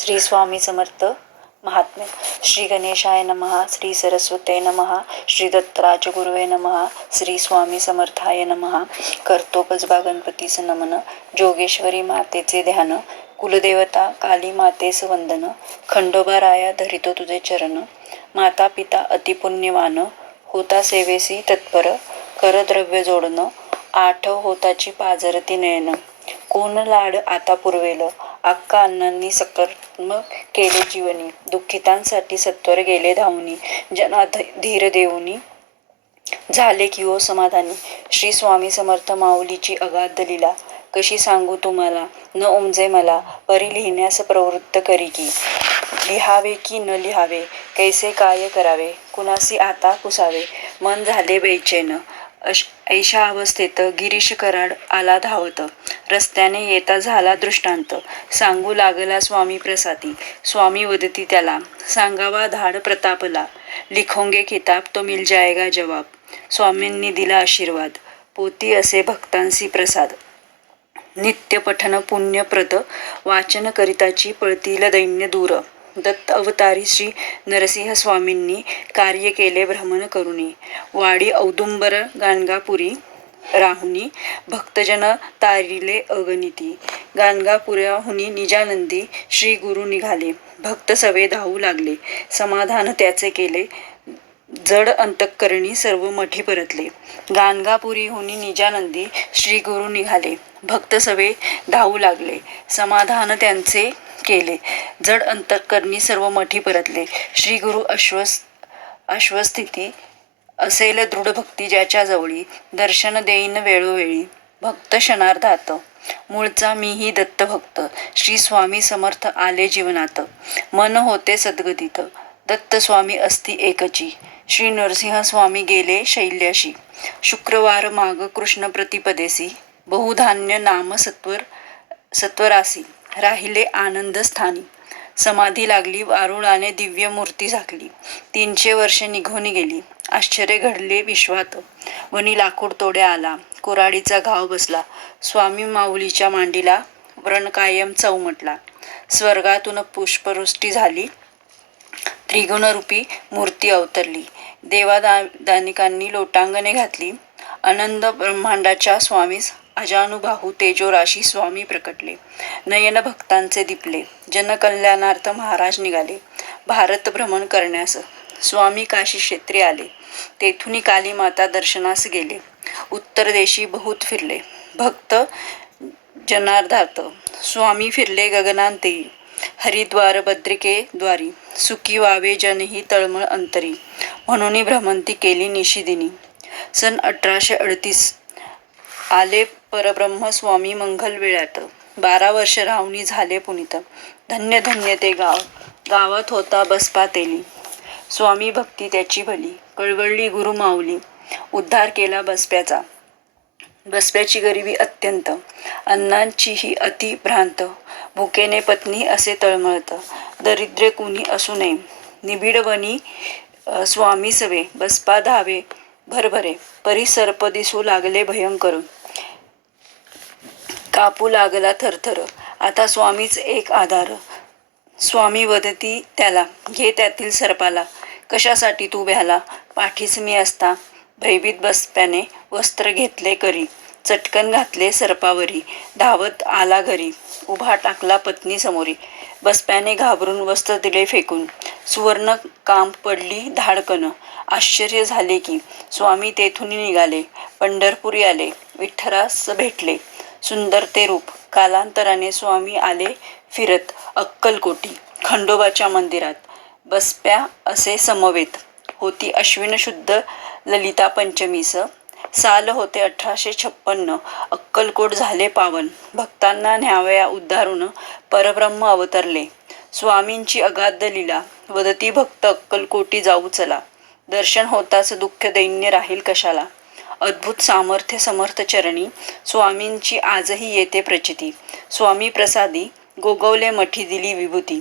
श्री स्वामी समर्थ महात्म्य. श्री गणेशाय नमः. श्री सरस्वते नमः. श्री दत्तराज गुरुवे नमः. श्री स्वामी समर्थाय नमः. करतो कसबा गणपतीस नमन. जोगेश्वरी मातेचे ध्यान. कुलदेवता काली मातेस वंदन. खंडोबा राया धरितो तुझे चरण. माता पिता अतिपुण्यवान. होता सेवेसी तत्पर. कर द्रव्य जोडन. आठव होताची पाजरती नयन. कोण लाड आता पुरवेल. अक्का अण्णांनी सकर्म केले जीवनी. दुःखितांसाठी सत्वर गेले धावनी. जना धीर देऊनी झाले की ओ समाधानी. श्री स्वामी समर्थ माऊलीची अगाध लीला. कशी सांगू तुम्हाला न उमजे मला. परी लिहिण्यास प्रवृत्त करी की. लिहावे की न लिहावे कैसे काय करावे. कुणासी आता कुसावे मन झाले बेचैन. ऐशा अवस्थेत गिरीश कराड आला धावत. रस्त्याने येता झाला दृष्टांत. सांगू लागला स्वामी प्रसादी. स्वामी वदती त्याला सांगावा धाड प्रतापला. लिखोंगे किताब तो मिल जाएगा जवाब. स्वामींनी दिला आशीर्वाद. पोती असे भक्तांसी प्रसाद. नित्य पठन पुण्यप्रद. वाचन करिताची पळतील दैन्य दूर. दत्त अवतारी श्री नरसिंह स्वामींनी कार्य केले भ्रमण करुणी. वाडी औदुंबर गाणगापुरी राहुनी. भक्तजन तारिले अगणिती. गाणगापुराहुनी निजानंदी श्री गुरु निघाले. भक्त सवे धावू लागले. समाधान त्याचे केले. जड अंतःकरणी सर्व मठी परतले. गाणगापुरीहुनी निजानंदी श्री गुरु निघाले. भक्त सवे धावू लागले. समाधान त्यांचे केले. जड अंतःकरणी सर्व मठी परतले. श्री गुरु अश्वस्थिती असेल दृढ भक्ती ज्याच्या जवळी. दर्शन देईन वेळोवेळी भक्त क्षणार्धात. मूळचा मीही दत्त भक्त. श्री स्वामी समर्थ आले जीवनात. मन होते सद्गतीत. दत्त स्वामी असती एकची. श्री नरसिंह स्वामी गेले शैल्याशी. शुक्रवार माग कृष्ण प्रतिपदेसी. बहुधान्य नाम सत्वरासी. राहिले आनंद स्थानी. समाधी लागली वारुळाने दिव्य मूर्ती झाकली. 300 वर्षे निघून गेली. आश्चर्य घडले विश्वात. वनी लाकूड तोड्या आला. कुऱ्हाडीचा घाव बसला. स्वामी माऊलीच्या मांडीला. व्रण कायम चौमटला. स्वर्गातून पुष्पवृष्टी झाली. त्रिगुणरूपी मूर्ती अवतरली. देवादानिकांनी लोटांगणे घातली. आनंद ब्रह्मांडाच्या स्वामीस अजानुबाहू तेजोराशी स्वामी प्रकटले. नयन भक्तांचे दिपले. जनकल्याणार्थ महाराज निघाले. भारत भ्रमण करण्यास स्वामी काशी क्षेत्री आले. तेथुनी काली माता दर्शनास गेले. उत्तर देशी बहुत फिरले. भक्त जनार्धात स्वामी फिरले गगनांतेई. हरिद्वार बद्रिके द्वारी. सुखी वावे जनही तळमळ अंतरी. म्हणून भ्रमंती केली निशिदिनी. सन 1838 आले परब्रह्म स्वामी मंगल वेळात. 12 वर्ष राहुनी झाले पुनीत. धन्य धन्य ते गाव. गावात होता बसपा तेली. स्वामी भक्ती त्याची भली. कळवळली गुरु माऊली. उद्धार केला बसप्याचा. बसप्याची गरिबी अत्यंत. अण्णांचीही अति भ्रांत. भुकेने पत्नी असे तळमळत. दरिद्र कुणी असू नये. निबिड वनी स्वामी सवे. बसपा धावे भरभरे. परी सर्प दिसू लागले भयंकर. कापू लागला थरथर. आता स्वामीच एक आधार. स्वामी वदती त्याला घे त्यातील सर्पाला. कशासाठी तू भ्याला. पाठीस मी असता. भयभीत बसप्याने वस्त्र घेतले करी. चटकन घातले सर्पावरी. धावत आला घरी. उभा टाकला पत्नी समोरी. बसप्याने घाबरून वस्त्र दिले फेकून. सुवर्ण काम पडली धाडकन. आश्चर्य झाले की स्वामी तेथून निघाले. पंढरपुरी आले. विठ्ठलास भेटले. सुंदर ते रूप. कालांतराने स्वामी आले फिरत अक्कलकोटी. खंडोबाच्या मंदिरात बसप्या असे समवेत. होती अश्विन शुद्ध ललिता पंचमीस. साल होते 1856. अक्कलकोट झाले पावन. भक्तांना न्यावया उद्धारून परब्रह्म अवतरले. स्वामींची अगाध लीला. वदती भक्त अक्कलकोटी जाऊ चला. दर्शन होताच दुःख दैन्य राहील कशाला. अद्भुत सामर्थ्य समर्थ चरणी. स्वामींची आजही येते प्रचिती. स्वामी प्रसादी गोगवले मठी दिली विभूती.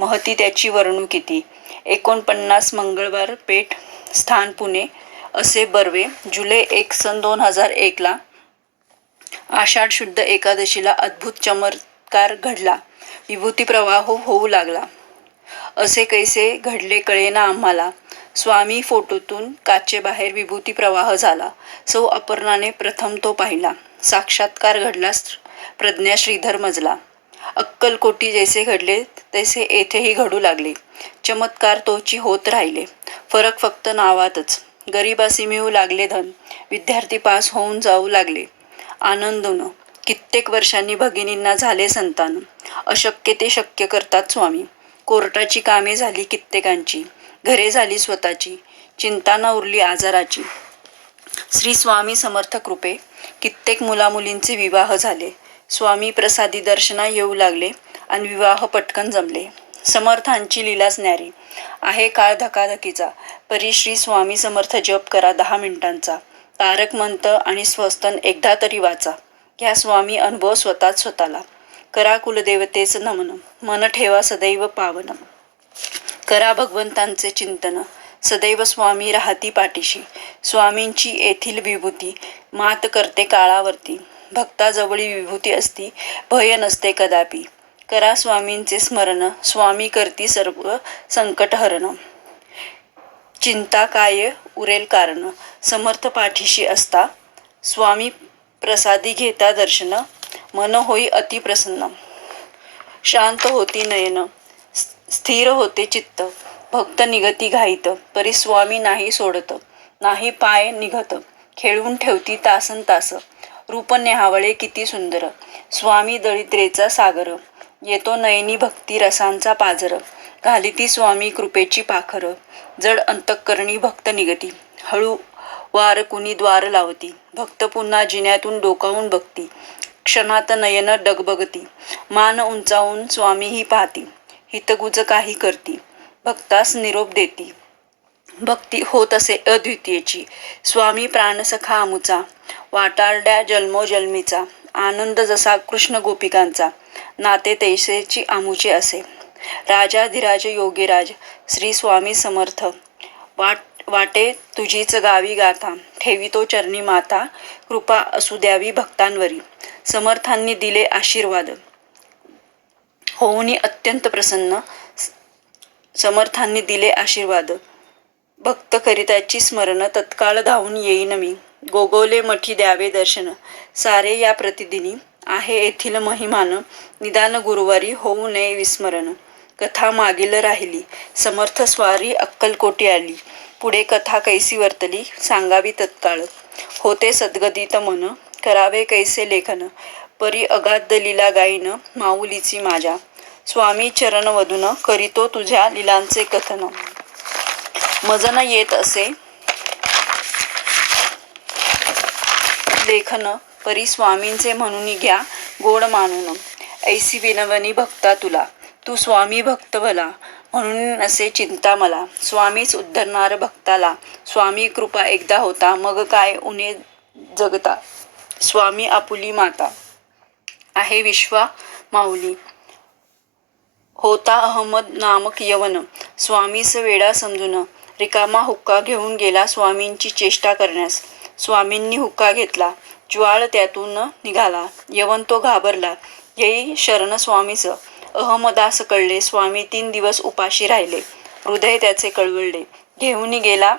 महती त्याची वर्णू किती. 49 मंगळवार पेठ स्थान पुणे असे बर्वे. जुलै 1 सन 2001 ला आषाढ शुद्ध एकादशीला अद्भुत चमत्कार घडला, विभूती प्रवाह होऊ लागला. असे कैसे घडले कळेना आम्हाला. स्वामी फोटोतून काचेबाहेर विभूती प्रवाह झाला. सौ अपर्णाने प्रथम तो पाहिला. साक्षात्कार घडला. प्रज्ञा श्रीधर मजला. अक्कलकोटी जैसे घडले तैसे येथेही घडू लागले. चमत्कार तोची होत राहिले. फरक फक्त नावातच. गरिबासी मिळू लागले धन. विद्यार्थी पास होऊन जाऊ लागले आनंदून. कित्येक वर्षांनी भगिनींना झाले संतान. अशक्य ते शक्य करतात स्वामी. कोर्टाची कामे झाली कित्येकांची. घरे झाली स्वतःची. चिंता न उरली आजाराची. श्री स्वामी समर्थ कृपे कित्येक मुलामुलींचे विवाह झाले. स्वामी प्रसादी दर्शना येऊ लागले आणि विवाह पटकन जमले. समर्थांची लीलाच न्यारी आहे. काळ धकाधकीचा परी श्री स्वामी समर्थ जप करा 10 मिनिटांचा. तारक मंत्र आणि स्वस्तन एकदा तरी वाचा. घ्या स्वामी अनुभव स्वतःला. करा कुलदेवतेच नमन. मन ठेवा सदैव पावन. करा भगवंतांचे चिंतन. सदैव स्वामी राहती पाठीशी. स्वामींची येथील विभूती मात करते काळावरती. भक्ताजवळी विभूती असती भय नसते कदापि. करा स्वामींचे स्मरण. स्वामी करती सर्व संकट हरण. चिंता काय उरेल कारण. समर्थ पाठीशी असता. स्वामी प्रसादी घेता दर्शन. मन होई अति प्रसन्न. शांत होती नयन. स्थिर होते चित्त. भक्त निगती घाईत. परी स्वामी नाही सोडत. नाही पाय निघत. खेळून ठेवती तासन तास. रूप न्याहावळे किती सुंदर. स्वामी दळिद्रेचा सागर. येतो नयनी भक्ती रसांचा पाझर. घालिती स्वामी कृपेची पाखर. जड अंतःकरणी भक्त निगती. हळू वार कुणी द्वार लावती. भक्त पुन्हा जिन्यातून डोकावून बघती. क्षणात नयन डगबगती. मान उंचावून स्वामीही पाहती. हितगुज काही करती. भक्तास निरोप देती. भक्ती होत असे अद्वितीयेची. स्वामी प्राणसखा आमुचा. वाटारड्या जन्मोजन्मीचा. आनंद जसा कृष्ण गोपिकांचा. नाते तैसेची आमुचे असे. राजाधिराज योगीराज श्री स्वामी समर्थ. वाटे तुझीच गावी गाथा. ठेवितो चरणी माता. कृपा असू द्यावी भक्तांवरी. समर्थांनी दिले आशीर्वाद. होऊनी अत्यंत प्रसन्न. समर्थांनी दिले आशीर्वाद. भक्त करिताची स्मरण. तत्काळ धावून येईन मी. गोगोले मठी द्यावे दर्शन. सारे या प्रतिदिनी. आहे येथील महिमान. निदान गुरुवारी होऊ नये विस्मरण. कथा मागील राहिली. समर्थ स्वारी अक्कलकोटी आली. पुढे कथा कैसी वर्तली सांगावी तत्काळ. होते सद्गदित मन. करावे कैसे लेखन. परी अगाध लीला गाईन माऊलीची माझ्या. स्वामी चरण वदून करीतो तुझ्या लीलांचे कथन. मजन येत असे लेखन. परी स्वामींचे म्हणून घ्या गोड मानून. ऐसी विनवणी भक्ता तुला. तू स्वामी भक्त भला. म्हणून असे चिंता मला. स्वामीच उद्धरणार भक्ताला. स्वामी कृपा एकदा होता. मग काय उणे जगता. स्वामी आपुली माता. आहे विश्वा माऊली. होता अहमद नामक यवन. स्वामीस वेडा समजून. रिकामा हुक्का घेऊन गेला स्वामींची चेष्टा करण्यास. स्वामींनी हुक्का घेतला. ज्वाळ त्यातून निघाला. यवन तो घाबरला. येई शरण स्वामीच. अहमदास कळले. स्वामी 3 दिवस उपाशी राहिले. हृदय त्याचे कळवळले. घेऊन गेला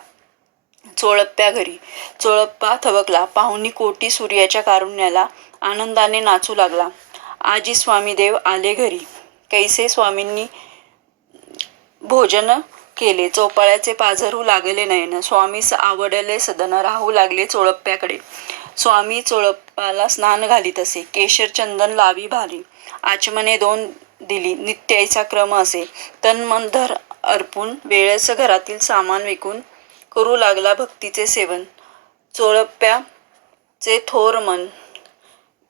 चोळप्प्या घरी. चोळप्पा थबकला. पाहुणी कोटी सूर्याच्या कारुण्याला. आनंदाने नाचू लागला. आजी स्वामीदेव आले घरी. कैसे स्वामींनी भोजन केले. चोपाळ्याचे पाझरू लागले नयन. स्वामीस आवडले सदन. राहू लागले चोळप्प्याकडे. स्वामी चोळप्पाला स्नान घालीत असे. केशर चंदन लावी भाली. आचमने 2 दिली. नित्याचा क्रम असे. तन मन धर अर्पून. वेळेस घरातील सामान विकून. करू लागला भक्तीचे सेवन. चोळप्प्याचे थोर मन.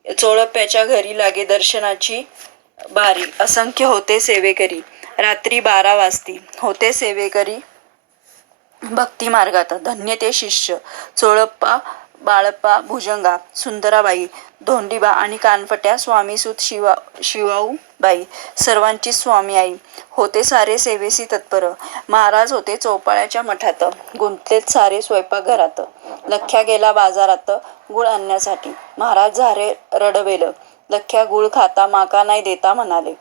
चोळप्प्याच्या घरी लागे दर्शनाची बारी. असंख्य होते सेवेकरी. रात्री 12 वाजती. होते सेवेकरी भक्ती मार्गात. धन्य ते शिष्य. चोळप्पा, बाळप्पा, भुजंगा, सुंदराबाई, धोंडीबा आणि कानफट्या. स्वामीसूत शिवाऊबाई सर्वांची स्वामी आई. होते सारे सेवेसी तत्पर. महाराज होते चौपाळ्याच्या मठात. गुंतलेत सारे स्वयंपाकघरात. लख्या गेला बाजारात गुळ आणण्यासाठी. महाराज झाले रडवेल. लख्या गुळ खाता माका नाही देता म्हणाले.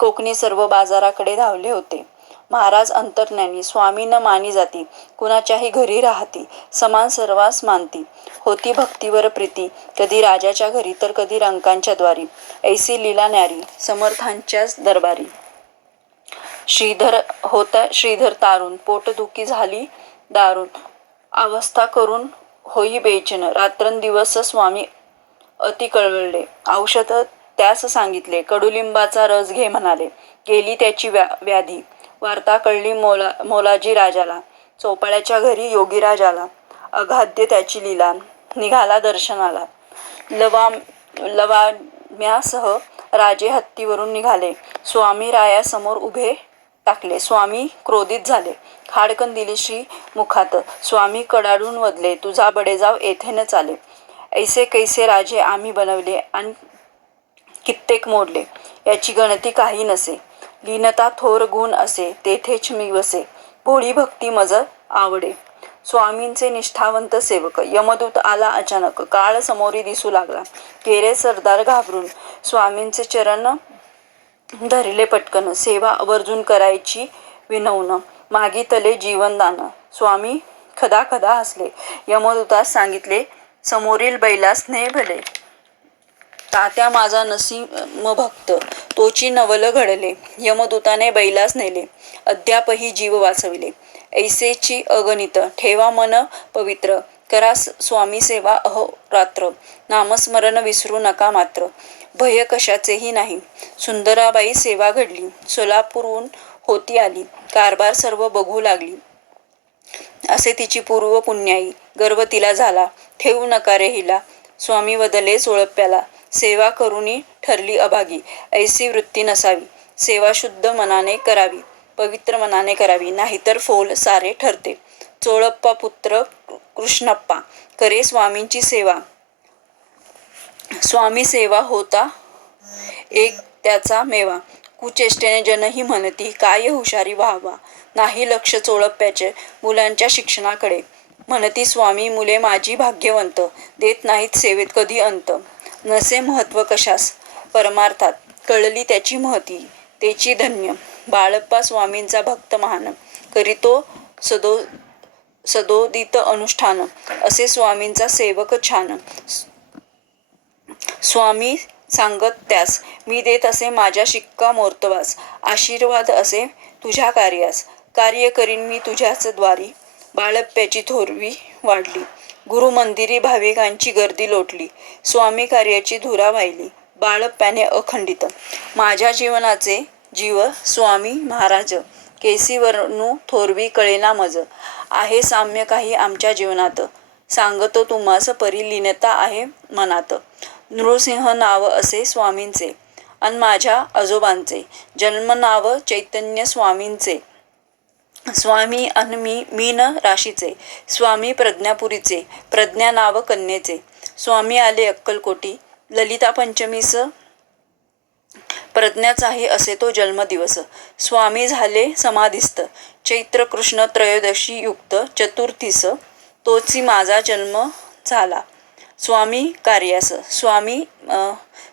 कोकणी सर्व बाजाराकडे धावले होते. महाराज अंतर्ज्ञानी, स्वामी न मानी जाती, कुणाच्याही घरी राहती, समान सर्वांस मानती. होती भक्तीवर प्रीती, कधी राजाच्या घरी तर कधी रंकांच्या द्वारी. ऐसी लीला न्यारी, समर्थांच्याच दरबारी. श्रीधर तारून, पोटदुखी झाली दारुण, अवस्था करून होई बेचैन. रात्रंदिवस स्वामी अति कळवळले, औषध त्यास सांगितले. कडुलिंबाचा रस घे म्हणाले. गेली त्याची व्याधी, वार्ता कळली मोलाजी राजाला. चोपाळ्याच्या घरी योगीराज आला, अगाध्य त्याची लीला, निघाला दर्शनाला. लवाम्यासह राजे हत्तीवरून निघाले, स्वामी रायासमोर उभे टाकले. स्वामी क्रोधित झाले, खाडकन दिली श्री मुखात. स्वामी कडाडून वदले, तुझा बडेजाव येथे न चाले. ऐसे कैसे राजे आम्ही बनवले आणि कित्येक मोडले, याची गणती काही नसे. लीनता थोर गुण असे, तेथेच मी वसे. भोळी भक्ती मज आवडे, स्वामींचे निष्ठावंत सेवक. यमदूत आला अचानक, काळ समोरी दिसू लागला. गेले सरदार घाबरून, स्वामींचे चरण धरले पटकन. सेवा आवर्जून करायची विनवण, मागितले जीवनदान. स्वामी खदा खदा हसले, यमदूतास सांगितले, समोरील बैलास ने भले. तात्या माझा नसीम भक्त, तोची नवल घडले. यमदूताने बैलास नेले, अद्यापही जीव वाचविले. ऐसेची अगणित, ठेवा मन पवित्र. करा स्वामी सेवा अहोरात्र, नामस्मरण विसरू नका मात्र. भय कशाचेही नाही, सुंदराबाई सेवा घडली. सोलापूरहून होती आली, कारभार सर्व बघू लागली. असे तिची पूर्व पुण्याई, गर्व तिला झाला. ठेवू नका रे हिला, स्वामी वदले चोळप्याला. सेवा करुनी ठरली अभागी, ऐसी वृत्ती नसावी. सेवा शुद्ध मनाने करावी, पवित्र मनाने करावी, नाहीतर फोल सारे ठरते. चोळप्पा पुत्र कृष्णप्पा करे स्वामींची सेवा. स्वामी सेवा होता एक त्याचा मेवा. कुचेष्टेने जनही म्हणती, काय हुशारी व्हावा. नाही लक्ष चोळप्याचे मुलांच्या शिक्षणाकडे. म्हणती स्वामी मुले माझी भाग्यवंत, देत नाहीत सेवेत कधी अंत. नसे महत्व कशास परमार्थात, कळली त्याची महती तेची धन्य. बाळप्पा स्वामींचा भक्त महान, करीतो सदोदित अनुष्ठान. असे स्वामींचा सेवक छान. स्वामी सांगत त्यास, मी देत असे माझ्या शिक्कामोर्तबास. आशीर्वाद असे तुझ्या कार्यास, कार्य करीन मी तुझ्याच द्वारी. बाळप्प्याची थोरवी वाढली, गुरुमंदिरी भाविकांची गर्दी लोटली. स्वामी कार्याची धुरा वाहिली, बाळप्प्याने अखंडित. माझ्या जीवनाचे जीव स्वामी महाराज, केसीवरनू थोरवी कळेना मज. आहे साम्य काही आमच्या जीवनात, सांगतो तुम्हास परी लीनता आहे मनात. नृसिंह नाव असे स्वामींचे, अन माझ्या आजोबांचे जन्म नाव चैतन्य स्वामींचे. स्वामी अन मी मीन राशीचे, स्वामी प्रज्ञापुरीचे, प्रज्ञा नाव कन्येचे. स्वामी आले अक्कलकोटी, ललिता पंचमीस प्रज्ञाचाही असे तो जन्मदिवस. स्वामी झाले समाधिस्थ, चैत्र कृष्ण त्रयोदशी युक्त चतुर्थीस, तोची माझा जन्म झाला. स्वामी कार्यास, स्वामी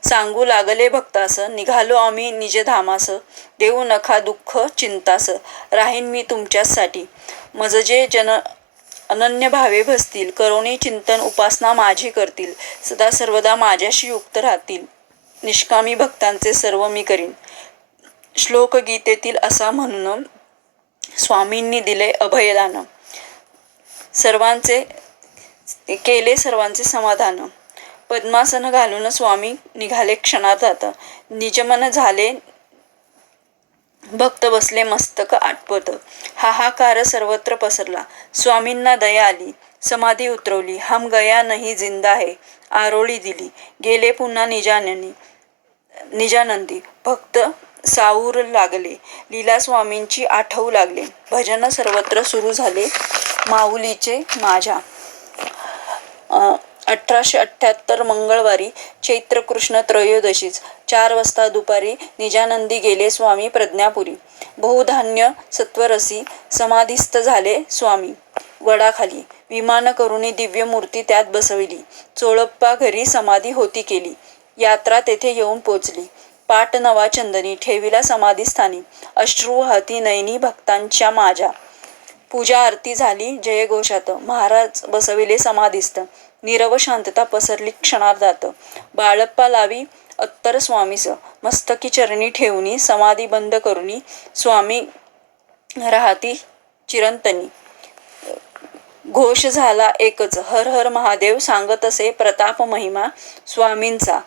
सांगू लागले भक्तास, निघालो आम्ही निजधामास. देऊ नका दुःख चिंतास, राहीन मी तुमच्यासाठी. मजजे जन अनन्य भावे भसतील, करोनी चिंतन उपासना माझी करतील. सदा सर्वदा माझ्याशी युक्त राहतील, निष्कामी भक्तांचे सर्व मी करीन. श्लोक गीतेतील असा म्हणून स्वामींनी दिले अभयदान. केले सर्वांचे समाधान. पद्मासन घालून स्वामी निघाले क्षणार्धात. निजमन झाले भक्त बसले मस्तक आटपत. हाहाकार सर्वत्र पसरला. स्वामींना दया आली, समाधी उतरवली. हम गया नहीं जिंदा है, आरोळी दिली. गेले पुन्हा निजानंदी. भक्त साऊर लागले, लीला स्वामींची आठवू लागले. भजन सर्वत्र सुरू झाले माऊलीचे माझ्या. 1878 मंगळवारी चैत्र कृष्ण त्रयोदशीच 4 वाजता दुपारी निजानंदी गेले स्वामी प्रज्ञापुरी. बहुधान्य सत्वरसी समाधिस्थ झाले स्वामी. वडाखाली विमान करुणी दिव्य मूर्ती त्यात बसविली. चोळप्पा घरी समाधी होती केली. यात्रा तेथे येऊन पोचली. पाट नवा चंदनी ठेविला समाधीस्थानी, अश्रू वाहती नयनी भक्तांच्या माझ्या. पूजा आरती झाली जयघोषात, महाराज बसविले समाधीस्थ, नीरव शांतता पसरली क्षणार्धात. बाळप्पा लावी अत्तर स्वामीस, मस्तकी चरणी ठेवूनी, समाधी बंद करुनी, स्वामी राहती चिरंतनी. घोष झाला एकच, हर हर महादेव, सांगतसे प्रताप महिमा स्वामींचा.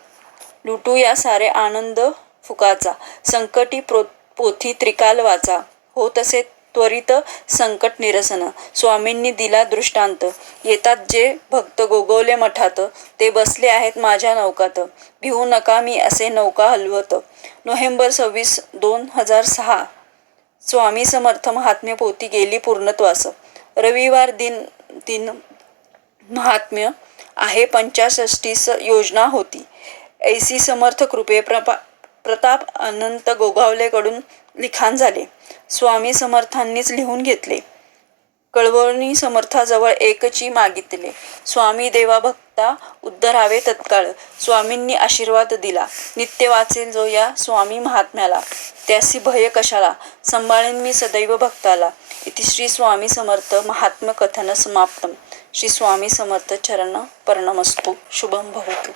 लुटूया सारे आनंद फुकाचा, संकटी पोथी त्रिकाल वाचा. हो तसे त्वरित संकट निरसन, स्वामींनी दिला दृष्टांत. येतात जे भक्त गोगवले मठात, ते बसले आहेत माझ्या नौकात. भिवू नका मी असे नौका हलवत. नोव्हेंबर 26, 2006. स्वामी समर्थ महात्म्य पोथी गेली पूर्णत्वास. रविवार दिन महात्म्य आहे 65 योजना होती. ऐसी समर्थ कृपे प्रताप अनंत गोगावलेकडून लिखाण झाले. स्वामी समर्थांनीच लिहून घेतले. कळवणी समर्थाजवळ एकची मागितले, स्वामी देवा भक्ता उद्धरावे तत्काळ. स्वामींनी आशीर्वाद दिला, नित्य वाचेल जो या स्वामी महात्म्याला. त्यासी भय कशाला, सांभाळेन मी सदैव भक्ताला. इति श्री स्वामी समर्थ महात्म्य कथन समाप्तम. श्री स्वामी समर्थ चरण पर्णमस्तु. शुभम भवतु.